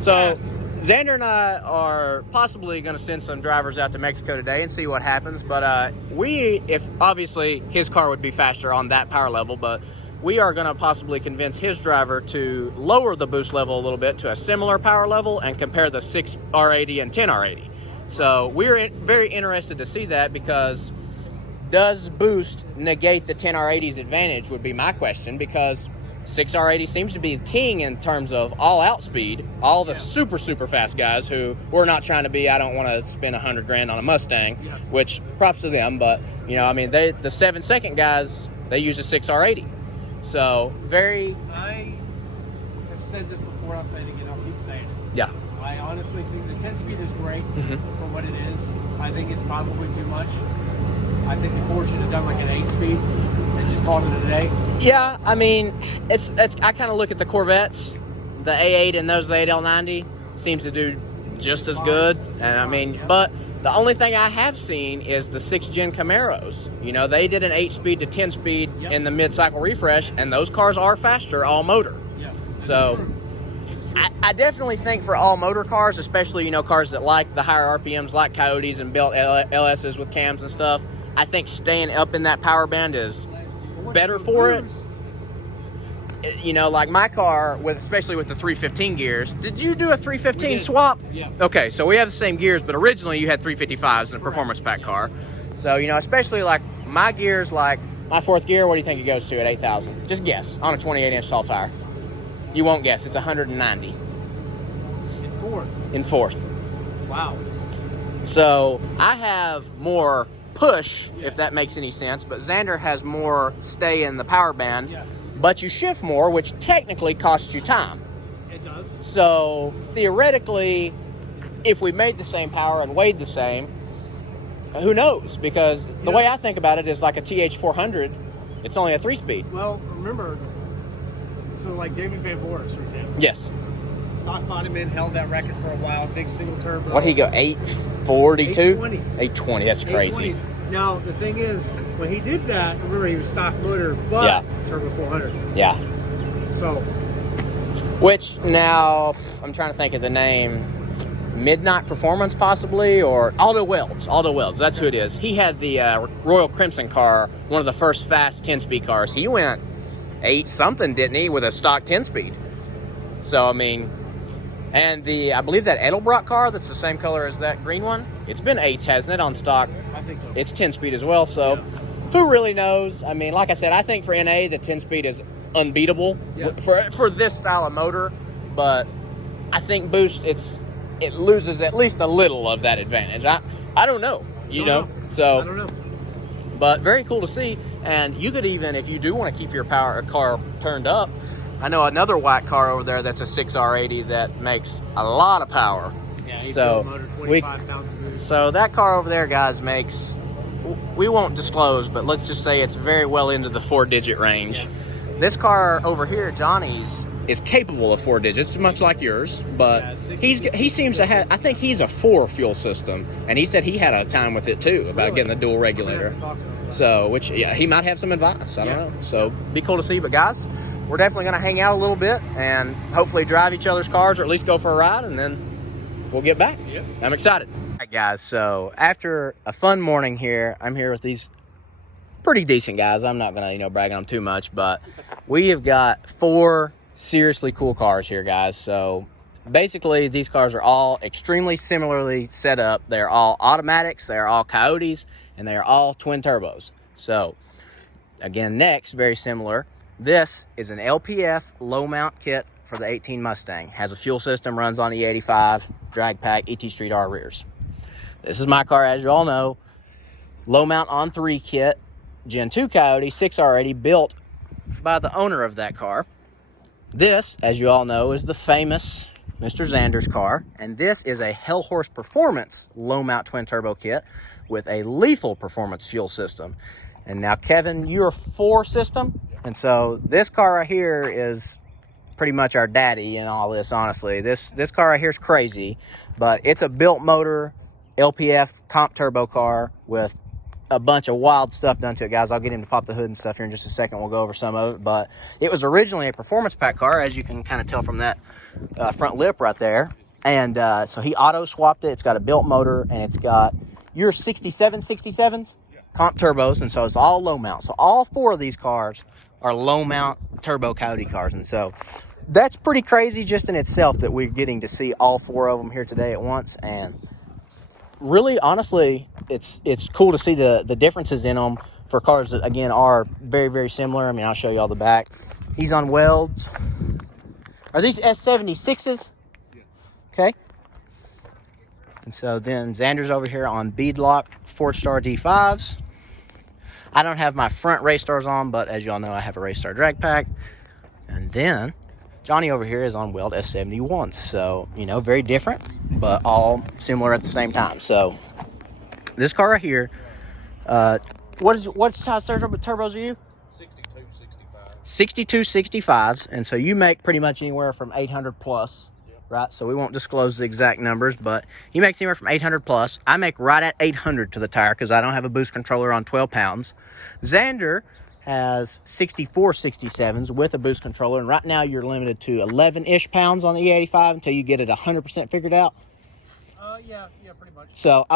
So Xander and I are possibly going to send some drivers out to Mexico today and see what happens. But if obviously his car would be faster on that power level, but we are going to possibly convince his driver to lower the boost level a little bit to a similar power level and compare the 6R80 and 10R80. So we're very interested to see that, because does boost negate the 10R80's advantage would be my question, because 6R80 seems to be king in terms of all-out speed. All the super fast guys who we're not trying to be. I don't want to spend $100 grand on a Mustang, which props to them. But you know, I mean, the 7-second guys, they use a 6R80. So I have said this before. I'll say it again. I'll keep saying it. Yeah. I honestly think the 10-speed is great for what it is. I think it's probably too much. I think the Ford should have done like an 8-speed and just called it a day. Yeah, I mean, it's. I kind of look at the Corvettes, the A8 and those, the 8L90 seems to do just as good. And I mean, but the only thing I have seen is the 6th-gen Camaros. You know, they did an 8-speed to 10-speed in the mid-cycle refresh, and those cars are faster all motor. Yeah. So I definitely think for all motor cars, especially, you know, cars that like the higher RPMs, like Coyotes and built LSs with cams and stuff, I think staying up in that power band is better for it. You know, like my car, especially with the 315 gears. Did you do a 315 swap? Yeah. Okay, so we have the same gears, but originally you had 355s in a performance pack car. So, you know, especially like my gears, like my 4th gear, what do you think it goes to at 8,000? Just guess on a 28-inch tall tire. You won't guess. It's 190. In fourth. Wow. So I have more push, if that makes any sense, but Xander has more stay in the power band, but you shift more, which technically costs you time. It does. So theoretically, if we made the same power and weighed the same, who knows? Because the way I think about it is like a TH400, it's only a 3-speed. Well, remember, so like David Van Voorhis, for example. Yes. Stock bottom in, held that record for a while, big single turbo. What'd he go, 842? 820. 820, that's crazy. 820s. Now, the thing is, when he did that, remember he was stock motor, but turbo 400. Yeah. So. Which now, I'm trying to think of the name, Midnight Performance possibly, or Aldo Welds, that's who it is. He had the Royal Crimson car, one of the first fast 10-speed cars. He went 8-something, didn't he, with a stock 10-speed. So, I mean, and I believe that Edelbrock car that's the same color as that green one, it's been 8s, hasn't it, on stock? I think so. It's 10-speed as well, so who really knows? I mean, like I said, I think for NA, the 10-speed is unbeatable for this style of motor, but I think boost, it loses at least a little of that advantage. I don't know, you know? So, I don't know. But very cool to see, and you could even, if you do want to keep your car turned up, I know another white car over there that's a 6R80 that makes a lot of power. Yeah, he's so motor, 25 pounds of boost. So that car over there, guys, makes, we won't disclose, but let's just say it's very well into the 4-digit range. Yes. This car over here, Johnny's, is capable of 4 digits, much like yours, but he seems to have, I think he's a 4 fuel system, and he said he had a time with it too about getting the dual regulator. So, which, he might have some advice, I don't know. So, be cool to see, but guys, we're definitely going to hang out a little bit and hopefully drive each other's cars, or at least go for a ride, and then we'll get back. I'm excited. All right, guys, so after a fun morning here, I'm here with these pretty decent guys. I'm not going to, brag on them too much, but we have got 4 seriously cool cars here, guys. So basically, these cars are all extremely similarly set up. They're all automatics, they're all Coyotes, and they are all twin turbos. So again, next, very similar. This is an LPF low mount kit for the 18 Mustang. Has a fuel system, runs on E85, drag pack, ET Street R rears. This is my car, as you all know. Low mount On3 kit, Gen 2 Coyote, 6R80, built by the owner of that car. This, as you all know, is the famous Mr. Xander's car, and this is a Hellhorse Performance low mount twin turbo kit with a lethal performance fuel system. And now, Kevin, you're a 4 system, and so this car right here is pretty much our daddy in all this, honestly. This car right here is crazy, but it's a built motor LPF comp turbo car with a bunch of wild stuff done to it, guys. I'll get him to pop the hood and stuff here in just a second. We'll go over some of it, but it was originally a performance pack car, as you can kind of tell from that front lip right there. And so he auto swapped it. It's got a built motor, and it's got your 6767s, comp turbos, and so it's all low mount. So all 4 of these cars are low mount turbo Coyote cars, and so that's pretty crazy just in itself that we're getting to see all 4 of them here today at once. And really, honestly, it's cool to see the differences in them for cars that, again, are very, very similar. I mean, I'll show you all the back. He's on welds. Are these S550s? Yeah. Okay. And so then Xander's over here on beadlock 4-star D5s. I don't have my front race stars on, but as y'all know, I have a race star drag pack. And then Johnny over here is on weld S71s. So, you know, very different, but all similar at the same time. So this car right here, what size turbos are you? 6265s, and so you make pretty much anywhere from 800 plus, right? So we won't disclose the exact numbers, but he makes anywhere from 800 plus. I make right at 800 to the tire because I don't have a boost controller on 12 pounds. Xander has 6467s with a boost controller, and right now you're limited to 11-ish pounds on the E85 until you get it 100% figured out. Yeah, pretty much. So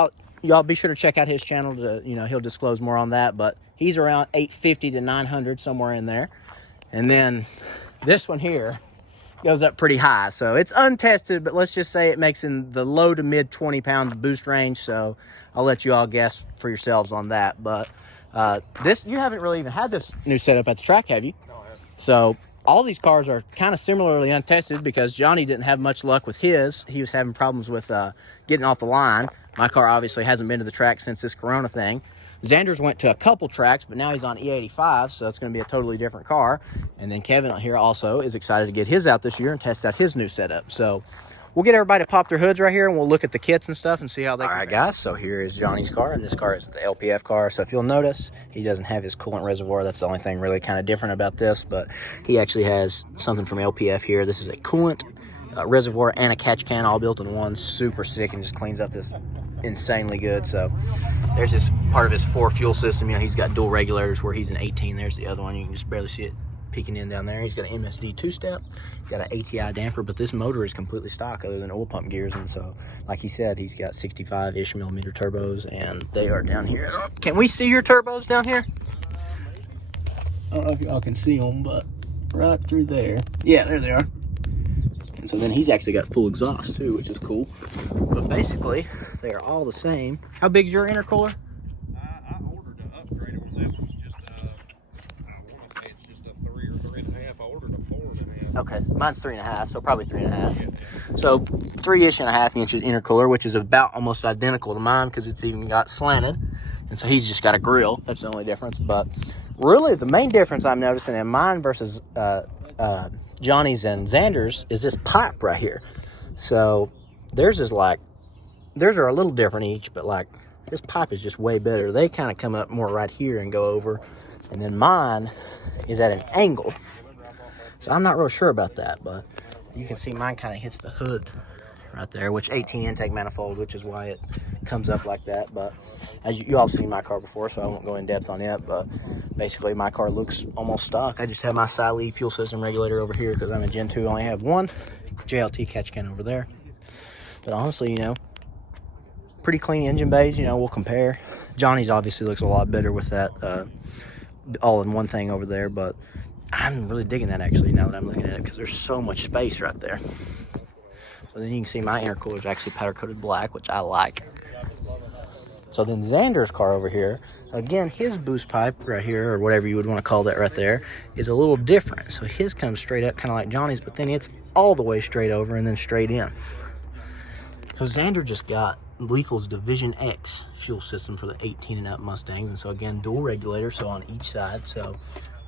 y'all be sure to check out his channel to, you know, he'll disclose more on that, but he's around 850 to 900, somewhere in there. And then this one here goes up pretty high. So it's untested, but let's just say it makes in the low to mid 20 pound boost range. So I'll let you all guess for yourselves on that. But this, you haven't really even had this new setup at the track, have you? No, I haven't. So all these cars are kind of similarly untested because Johnny didn't have much luck with his. He was having problems with getting off the line. My car obviously hasn't been to the track since this Corona thing. Xander's went to a couple tracks, but now he's on E85, so it's going to be a totally different car. And then Kevin here also is excited to get his out this year and test out his new setup. So we'll get everybody to pop their hoods right here, and we'll look at the kits and stuff and see how they compare. All right, guys, so here is Johnny's car, and this car is the LPF car. So if you'll notice, he doesn't have his coolant reservoir. That's the only thing really kind of different about this, but he actually has something from LPF here. This is a coolant reservoir and a catch can all built in one. Super sick and just cleans up this insanely good. So there's this part of his 4 fuel system. You know, he's got dual regulators where he's an 18. There's the other one. You can just barely see it peeking in down there. He's got an MSD 2-step. He's got an ATI damper, but this motor is completely stock other than oil pump gears. And so, like he said, he's got 65-ish millimeter turbos, and they are down here. Can we see your turbos down here? I don't know if y'all can see them, but right through there. Yeah, there they are. And so then he's actually got full exhaust too, which is cool. But basically, they are all the same. How big's your intercooler? I ordered an upgrade on that. Was just I want to say it's just a 3 or 3.5. I ordered a 4.5. Okay, so mine's 3.5, so probably 3.5. Yeah. So 3.5 inches intercooler, which is about almost identical to mine because it's even got slanted. And so he's just got a grill. That's the only difference. But really, the main difference I'm noticing in mine versus Johnny's and Xander's is this pipe right here. So theirs is like, theirs are a little different each, but like this pipe is just way better. They kind of come up more right here and go over, and then mine is at an angle. So I'm not real sure about that, but you can see mine kind of hits the hood right there, which 18 intake manifold, which is why it comes up like that. But as you all seen my car before, so I won't go in depth on it, but basically my car looks almost stock. I just have my side lead fuel system regulator over here because I'm a Gen 2, only have one JLT catch can over there. But honestly, you know, pretty clean engine bays. You know, we'll compare. Johnny's obviously looks a lot better with that all-in-one thing over there, but I'm really digging that actually now that I'm looking at it because there's so much space right there. So then you can see my intercooler is actually powder-coated black, which I like. So then Xander's car over here, again, his boost pipe right here, or whatever you would want to call that right there, is a little different. So his comes straight up, kind of like Johnny's, but then it's all the way straight over and then straight in. So Xander just got Lethal's Division X fuel system for the 18 and up Mustangs. And so again, dual regulator, so on each side. So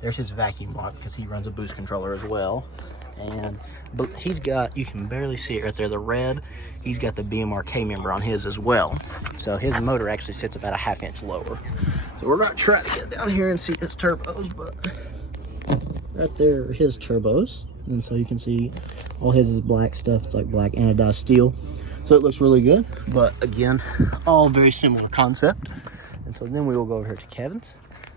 there's his vacuum lock because he runs a boost controller as well. And but he's got, you can barely see it right there, the red, he's got the BMRK member on his as well. So his motor actually sits about a 1/2 inch lower. So we're not trying to get down here and see his turbos, but right there are his turbos. And so you can see all his is black stuff. It's like black anodized steel. So it looks really good. But again, all very similar concept. And so then we will go over here to Kevin's.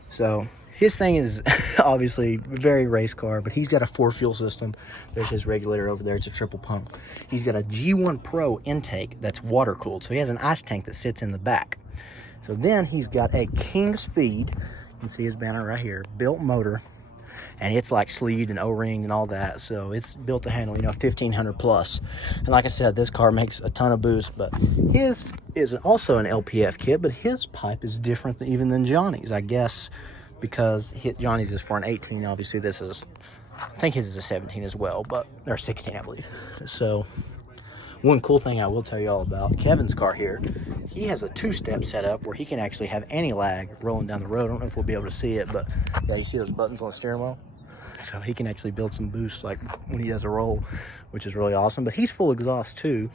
So his thing is obviously very race car, but he's got a 4 fuel system. There's his regulator over there. It's a triple pump. He's got a G1 Pro intake that's water cooled. So he has an ice tank that sits in the back. So then he's got a King Speed. You can see his banner right here. Built motor. And it's like sleeved and O-ringed and all that. So it's built to handle, 1,500 plus. And like I said, this car makes a ton of boost. But his is also an LPF kit, but his pipe is different even than Johnny's, I guess, because Johnny's is for an 18. Obviously, this is, I think his is a 17 as well, but or 16, I believe. So one cool thing I will tell you all about Kevin's car here, he has a 2-step setup where he can actually have anti-lag rolling down the road. I don't know if we'll be able to see it, but yeah, you see those buttons on the steering wheel? So he can actually build some boost like when he does a roll, which is really awesome. But he's full exhaust too.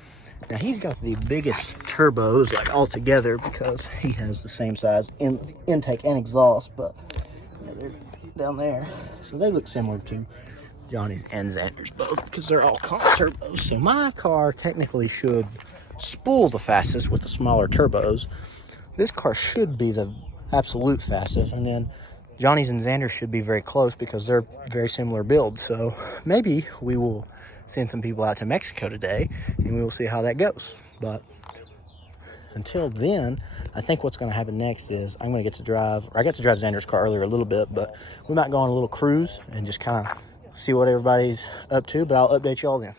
Now he's got the biggest turbos like all together because he has the same size intake and exhaust, but yeah, they're down there. So they look similar to Johnny's and Xander's both because they're all comp turbos. So my car technically should spool the fastest with the smaller turbos. This car should be the absolute fastest, and then Johnny's and Xander's should be very close because they're very similar builds. So maybe we will send some people out to Mexico today and we will see how that goes. But until then, I think what's going to happen next is I'm going to get to drive, or I got to drive Xander's car earlier a little bit, but we might go on a little cruise and just kind of see what everybody's up to, but I'll update you all then.